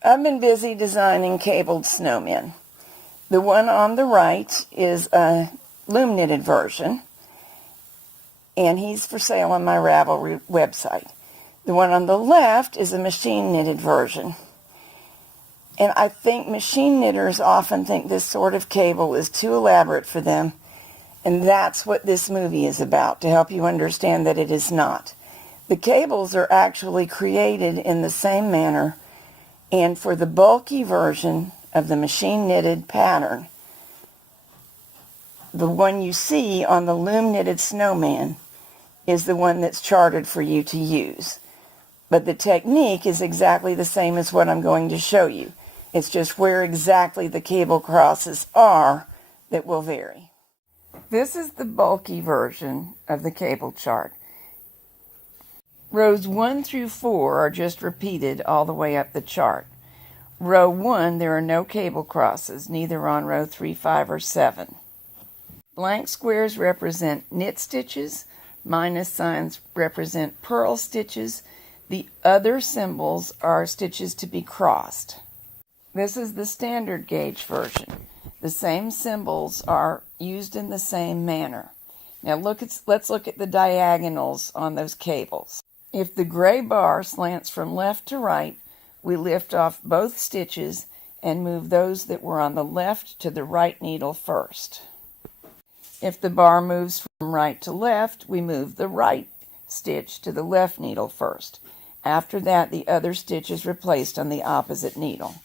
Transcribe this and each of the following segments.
I've been busy designing cabled snowmen. The one on the right is a loom knitted version, and he's for sale on my Ravelry website. The one on the left is a machine knitted version. And I think machine knitters often think this sort of cable is too elaborate for them, and that's what this movie is about, to help you understand that it is not. The cables are actually created in the same manner, and for the bulky version of the machine knitted pattern, the one you see on the loom knitted snowman is the one that's charted for you to use. But the technique is exactly the same as what I'm going to show you. It's just where exactly the cable crosses are that will vary. This is the bulky version of the cable chart. Rows 1 through 4 are just repeated all the way up the chart. Row 1, there are no cable crosses, neither on row 3, 5, or 7. Blank squares represent knit stitches. Minus signs represent purl stitches. The other symbols are stitches to be crossed. This is the standard gauge version. The same symbols are used in the same manner. Now let's look at the diagonals on those cables. If the gray bar slants from left to right, we lift off both stitches and move those that were on the left to the right needle first. If the bar moves from right to left, we move the right stitch to the left needle first. After that, the other stitch is replaced on the opposite needle.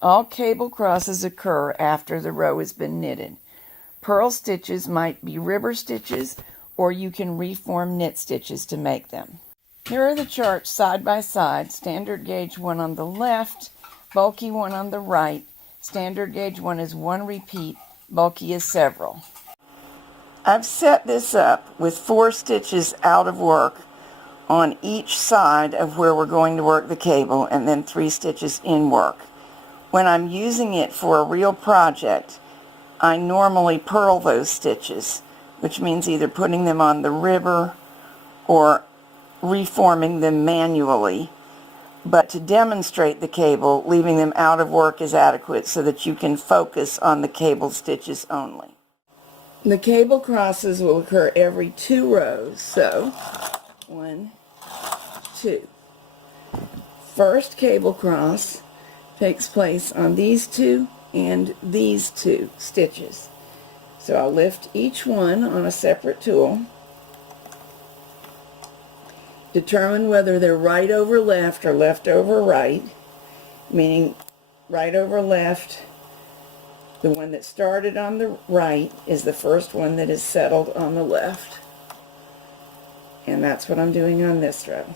All cable crosses occur after the row has been knitted. Purl stitches might be ribber stitches, or you can reform knit stitches to make them. Here are the charts side by side, standard gauge one on the left, bulky one on the right. Standard gauge one is one repeat, bulky is several. I've set this up with 4 stitches out of work on each side of where we're going to work the cable, and then 3 stitches in work. When I'm using it for a real project, I normally purl those stitches, which means either putting them on the ribber or reforming them manually. But to demonstrate the cable, leaving them out of work is adequate so that you can focus on the cable stitches only. The cable crosses will occur every 2 rows, so 1, 2. First cable cross takes place on these 2 and these 2 stitches. So I'll lift each one on a separate tool, determine whether they're right over left or left over right, meaning right over left, the one that started on the right is the first one that is settled on the left. And that's what I'm doing on this row.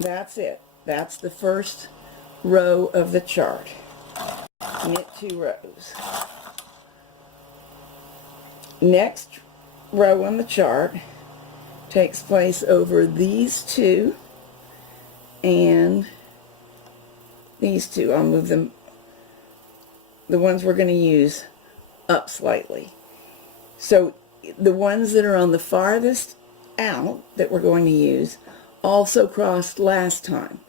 That's it. That's the first row of the chart. Knit 2 rows. Next row on the chart takes place over these 2 and these 2. I'll move them, the ones we're going to use, up slightly. So the ones that are on the farthest out that we're going to use also crossed last time,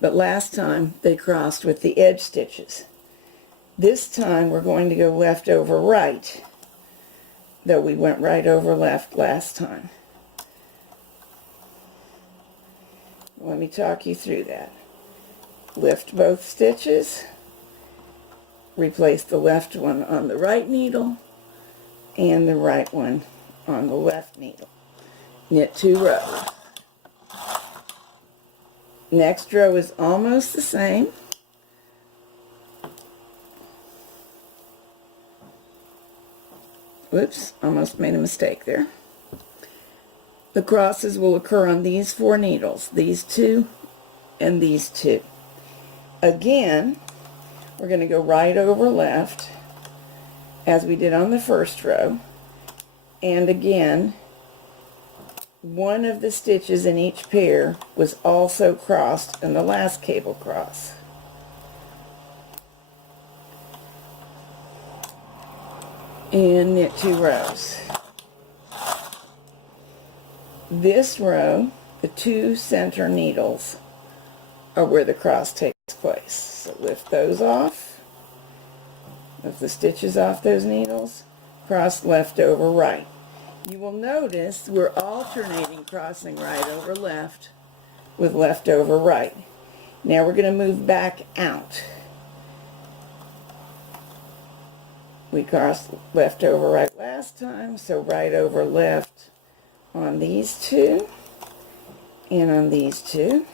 but last time they crossed with the edge stitches. This time we're going to go left over right, though we went right over left last time. Let me talk you through that. Lift both stitches, replace the left one on the right needle and the right one on the left needle. Knit 2 rows. Next row is almost the same. Whoops, almost made a mistake there. The crosses will occur on these 4 needles, these 2 and these 2. Again, we're going to go right over left as we did on the first row, and again, one of the stitches in each pair was also crossed in the last cable cross. And knit 2 rows. This row the two center needles are where the cross takes place. So lift those off, lift the stitches off those needles, cross left over right. You will notice we're alternating crossing right over left with left over right. Now we're going to move back out. We crossed left over right last time, so right over left on these two and on these two.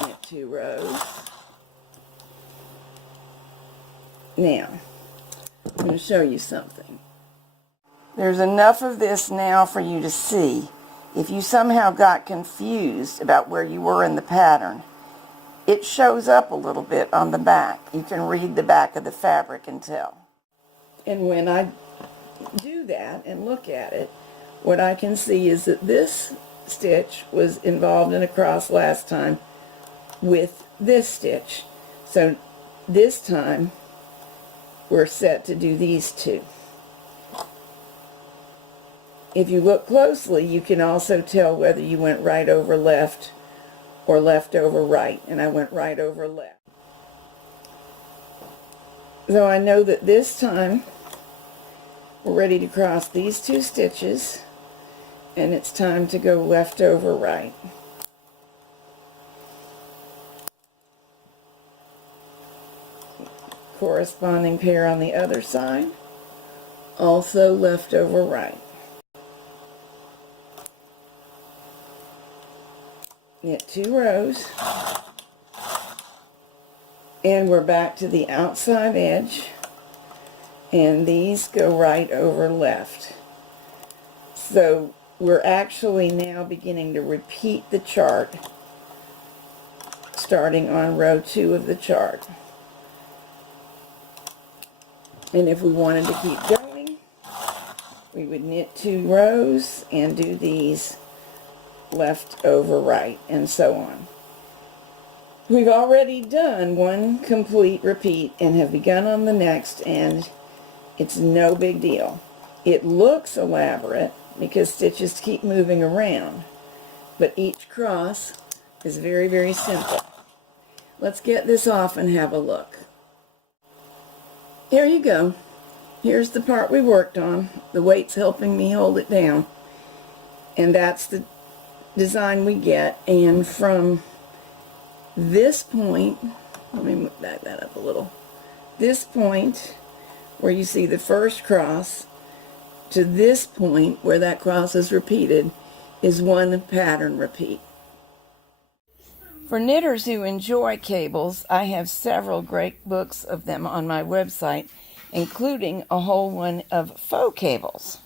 Get 2 rows. Now, I'm going to show you something. There's enough of this now for you to see. If you somehow got confused about where you were in the pattern, it shows up a little bit on the back. You can read the back of the fabric and tell. And when I do that and look at it, what I can see is that this stitch was involved in a cross last time with this stitch. So this time we're set to do these two. If you look closely, you can also tell whether you went right over left or left over right, and I went right over left. So I know that this time we're ready to cross these two stitches, and it's time to go left over right. Corresponding pair on the other side, also left over right. Knit 2 rows, and we're back to the outside edge, and these go right over left. So we're actually now beginning to repeat the chart starting on row 2 of the chart. And if we wanted to keep going, we would knit 2 rows and do these left over right, and so on. We've already done one complete repeat and have begun on the next, and it's no big deal. It looks elaborate because stitches keep moving around, but each cross is very, very simple. Let's get this off and have a look. Here you go. Here's the part we worked on. The weight's helping me hold it down, and that's the design we get. And from this point, let me back that up a little, this point where you see the first cross to this point where that cross is repeated is one pattern repeat. For knitters who enjoy cables, I have several great books of them on my website, including a whole one of faux cables.